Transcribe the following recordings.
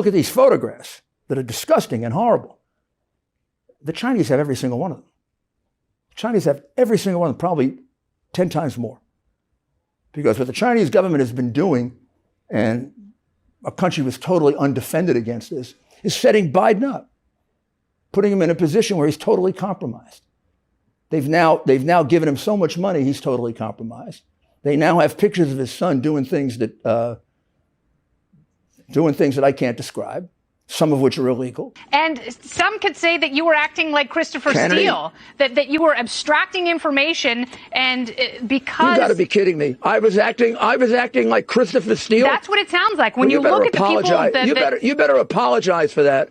look at these photographs that are disgusting and horrible, the Chinese have every single one of them. The Chinese have every single one of them, probably 10 times more. Because what the Chinese government has been doing, and a country was totally undefended against this, is setting Biden up, putting him in a position where he's totally compromised. They've now given him so much money, he's totally compromised. They now have pictures of his son doing things that I can't describe, some of which are illegal. And some could say that you were acting like Christopher Steele, that you were abstracting information, and because... You got to be kidding me. I was acting like Christopher Steele? That's what it sounds like. When you look at the people that... You better apologize for that.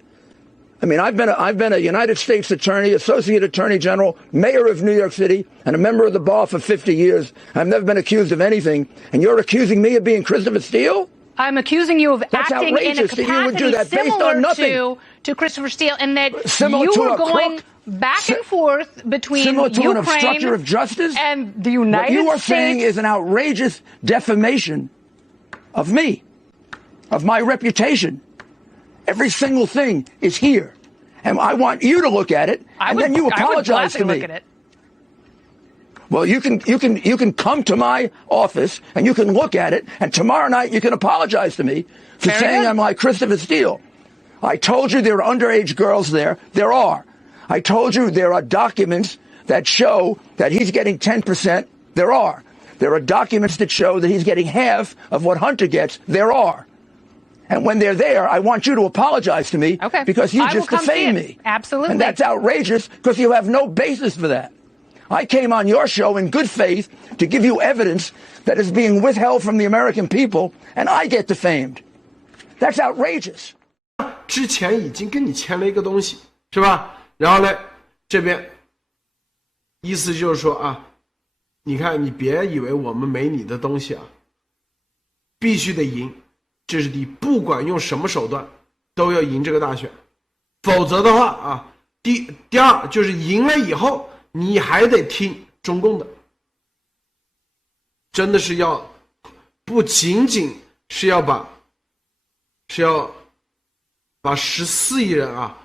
I mean, I've been a United States Attorney, Associate Attorney General, Mayor of New York City, and a member of the bar for 50 years. I've never been accused of anything, and you're accusing me of being Christopher Steele? I'm accusing you of That's acting in a capacity that you would do that similar to Christopher Steele, and that you were going back and forth between similar to Ukraine an obstruction of justice and the United States. What you are saying is an outrageous defamation of me, of my reputation. Every single thing is here, and I want you to look at it, and then you apologize to me. Look at it. Well, you can come to my office and you can look at it, and tomorrow night you can apologize to me for saying I'm like Christopher Steele. I told you there are underage girls there. There are. I told you there are documents that show that he's getting 10%. There are. There are documents that show that he's getting half of what Hunter gets. There are. And when they're there, I want you to apologize to me because you just defamed me. Absolutely. And that's outrageous because you have no basis for that. I came on your show in good faith to give you evidence that is being withheld from the American people, and I get defamed. That's outrageous. 之前已经跟你签了一个东西，是吧？然后呢，这边意思就是说啊，你看你别以为我们没你的东西啊，必须得赢。这是第一，不管用什么手段都要赢这个大选，否则的话啊，第二就是赢了以后你还得听中共的，真的是要不仅仅是要把14亿人啊，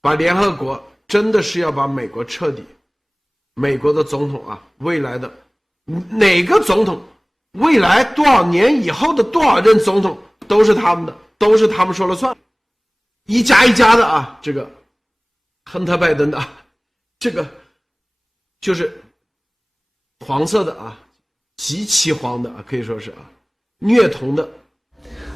把联合国真的是要把美国彻底，美国的总统啊，未来的哪个总统。未来多少年以后的多少任总统都是他们的，都是他们说了算，一家一家的啊，这个亨特拜登的，这个就是黄色的啊，极其黄的啊，可以说是啊，虐童的。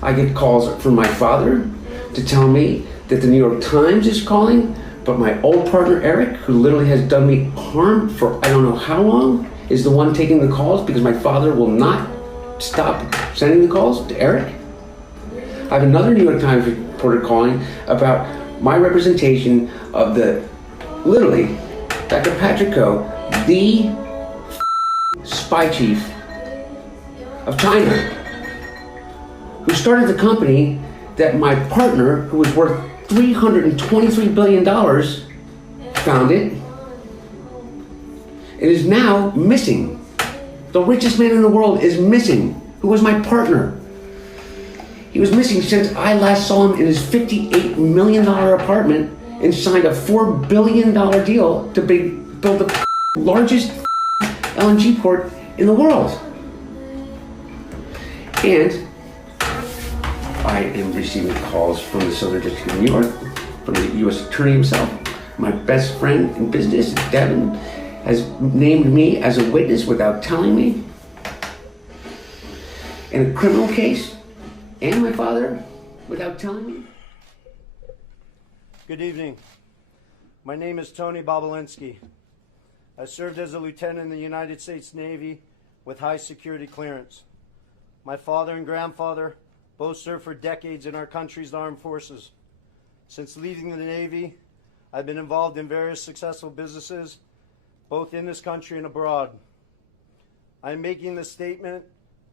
I get calls from my father to tell me that the New York Times is calling, but my old partner Eric, who literally has done me harm for I don't know how long, is the one taking the calls because my father will not stop sending the calls to Eric. I have another New York Times reporter calling about my representation of literally, Dr. Patrick Koh, the spy chief of China, who started the company that my partner, who was worth $323 billion, founded. It is now missing. The richest man in the world is missing, who was my partner. He was missing since I last saw him in his $58 million apartment and signed a $4 billion deal to build the largest LNG port in the world. And I am receiving calls from the Southern District of New York, from the U.S. Attorney himself. My best friend in business, Devin, has named me as a witness without telling me in a criminal case, and my father without telling me. Good evening. My name is Tony Bobulinski. I served as a lieutenant in the United States Navy with high security clearance. My father and grandfather both served for decades in our country's armed forces. Since leaving the Navy, I've been involved in various successful businesses, both in this country and abroad. I am making this statement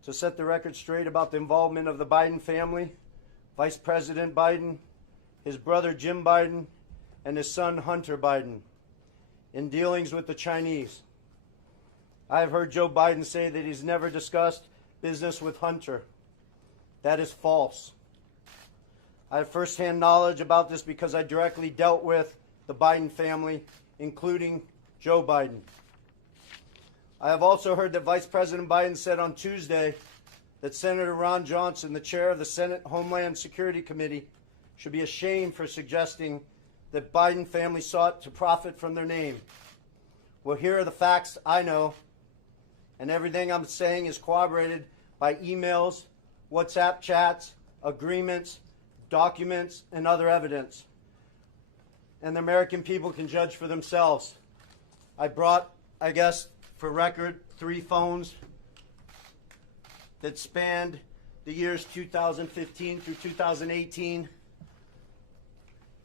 to set the record straight about the involvement of the Biden family, Vice President Biden, his brother Jim Biden, and his son Hunter Biden, in dealings with the Chinese. I have heard Joe Biden say that he's never discussed business with Hunter. That is false. I have firsthand knowledge about this because I directly dealt with the Biden family, including Joe Biden. I have also heard that Vice President Biden said on Tuesday that Senator Ron Johnson, the chair of the Senate Homeland Security Committee, should be ashamed for suggesting that Biden family sought to profit from their name. Well, here are the facts I know, and everything I'm saying is corroborated by emails, WhatsApp chats, agreements, documents, and other evidence. And the American people can judge for themselves. I brought, I guess, for record, 3 phones that spanned the years 2015 through 2018.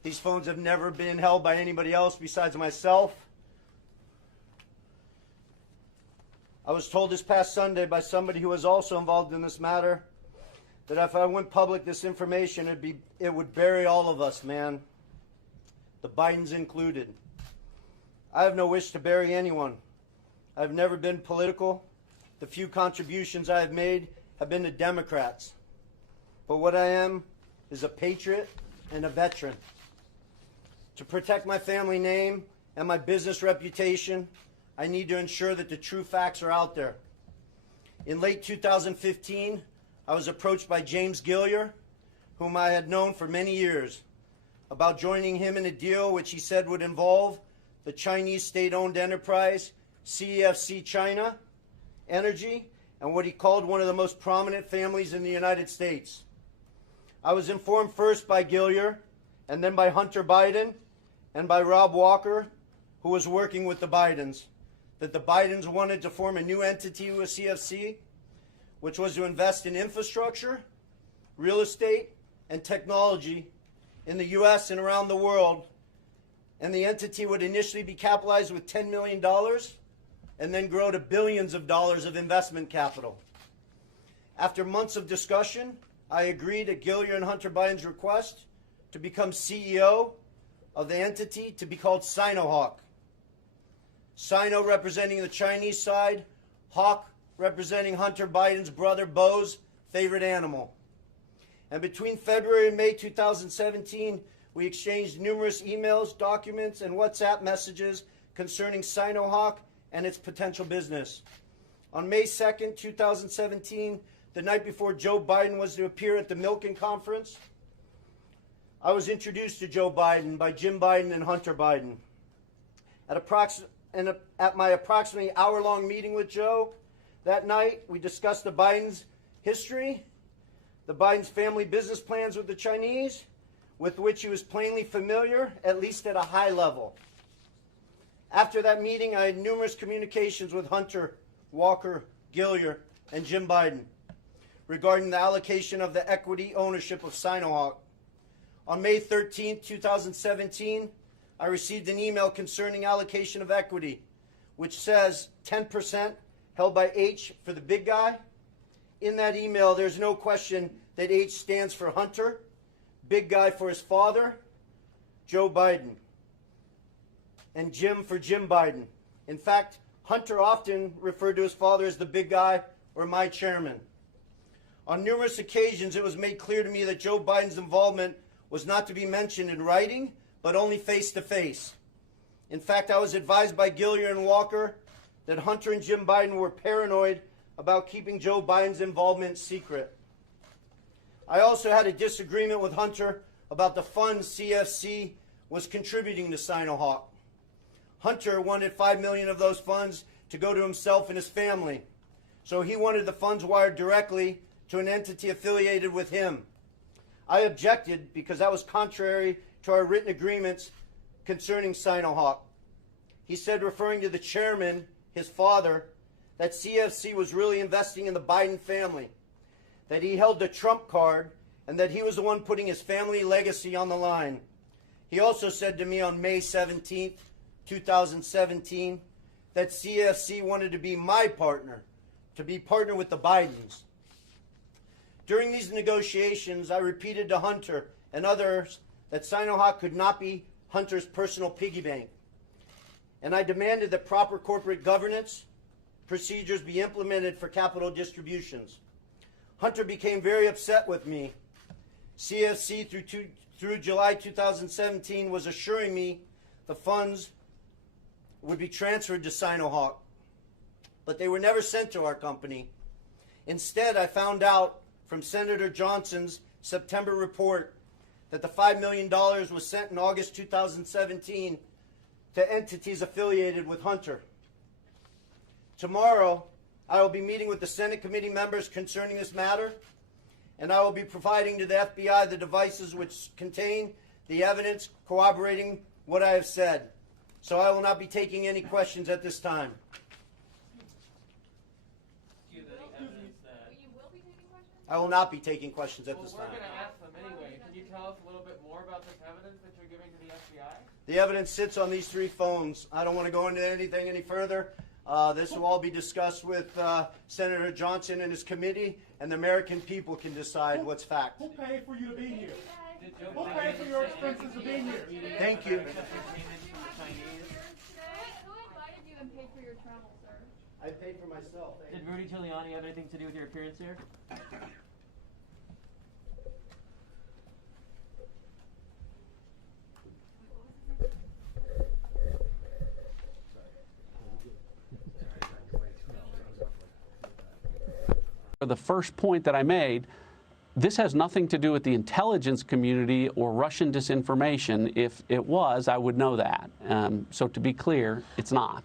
These phones have never been held by anybody else besides myself. I was told this past Sunday by somebody who was also involved in this matter that if I went public this information, it would bury all of us, man. The Bidens included. I have no wish to bury anyone. I've never been political. The few contributions I have made have been to Democrats. But what I am is a patriot and a veteran. To protect my family name and my business reputation, I need to ensure that the true facts are out there. In late 2015, I was approached by James Gilliar, whom I had known for many years, about joining him in a deal which he said would involve the Chinese state-owned enterprise CEFC China Energy and what he called one of the most prominent families in the United States. I was informed first by Gilliar and then by Hunter Biden and by Rob Walker, who was working with the Bidens, that the Bidens wanted to form a new entity with CFC, which was to invest in infrastructure, real estate, and technology in the U.S. and around the world. And the entity would initially be capitalized with $10 million and then grow to billions of dollars of investment capital. After months of discussion, I agreed at Gilliar and Hunter Biden's request to become CEO of the entity to be called Sinohawk. Sino representing the Chinese side, Hawk representing Hunter Biden's brother Beau's favorite animal. And between February and May 2017, we exchanged numerous emails, documents, and WhatsApp messages concerning Sinohawk and its potential business. On May 2nd, 2017, the night before Joe Biden was to appear at the Milken Conference, I was introduced to Joe Biden by Jim Biden and Hunter Biden. At my approximately hour-long meeting with Joe that night, we discussed the Bidens' history, the Bidens' family business plans with the Chinese, with which he was plainly familiar, at least at a high level. After that meeting, I had numerous communications with Hunter, Walker, Gilliar, and Jim Biden regarding the allocation of the equity ownership of Sinohawk. On May 13, 2017, I received an email concerning allocation of equity, which says 10% held by H for the big guy. In that email, there's no question that H stands for Hunter, big guy for his father, Joe Biden, and Jim for Jim Biden. In fact, Hunter often referred to his father as the big guy or my chairman. On numerous occasions, it was made clear to me that Joe Biden's involvement was not to be mentioned in writing, but only face-to-face. In fact, I was advised by Gilliar and Walker that Hunter and Jim Biden were paranoid about keeping Joe Biden's involvement secret. I also had a disagreement with Hunter about the funds CFC was contributing to Sinohawk. Hunter wanted $5 million of those funds to go to himself and his family, so he wanted the funds wired directly to an entity affiliated with him. I objected because that was contrary to our written agreements concerning Sinohawk. He said, referring to the chairman, his father, that CFC was really investing in the Biden family, that he held the Trump card, and that he was the one putting his family legacy on the line. He also said to me on May 17th, 2017, that CFC wanted to be my partner, to be partner with the Bidens. During these negotiations, I repeated to Hunter and others that Sinohawk could not be Hunter's personal piggy bank. And I demanded that proper corporate governance procedures be implemented for capital distributions. Hunter became very upset with me. CFC through July 2017 was assuring me the funds would be transferred to Sinohawk, but they were never sent to our company. Instead, I found out from Senator Johnson's September report that the $5 million was sent in August 2017 to entities affiliated with Hunter. Tomorrow, I will be meeting with the Senate committee members concerning this matter, and I will be providing to the FBI the devices which contain the evidence corroborating what I have said. So I will not be taking any questions at this time. I will not be taking questions at this time. We're going to ask them anyway. Can you tell us a little bit more about this evidence that you're giving to the FBI? The evidence sits on these 3 phones. I don't want to go into anything any further. This will all be discussed with Senator Johnson and his committee, and the American people can decide what's fact. Who paid for you to be here? Who paid for your expenses to be here? Thank you. Who invited you and paid for your travel, sir? I paid for myself. Did Rudy Giuliani have anything to do with your appearance here? The first point that I made, this has nothing to do with the intelligence community or Russian disinformation. If it was, I would know that. So to be clear, it's not.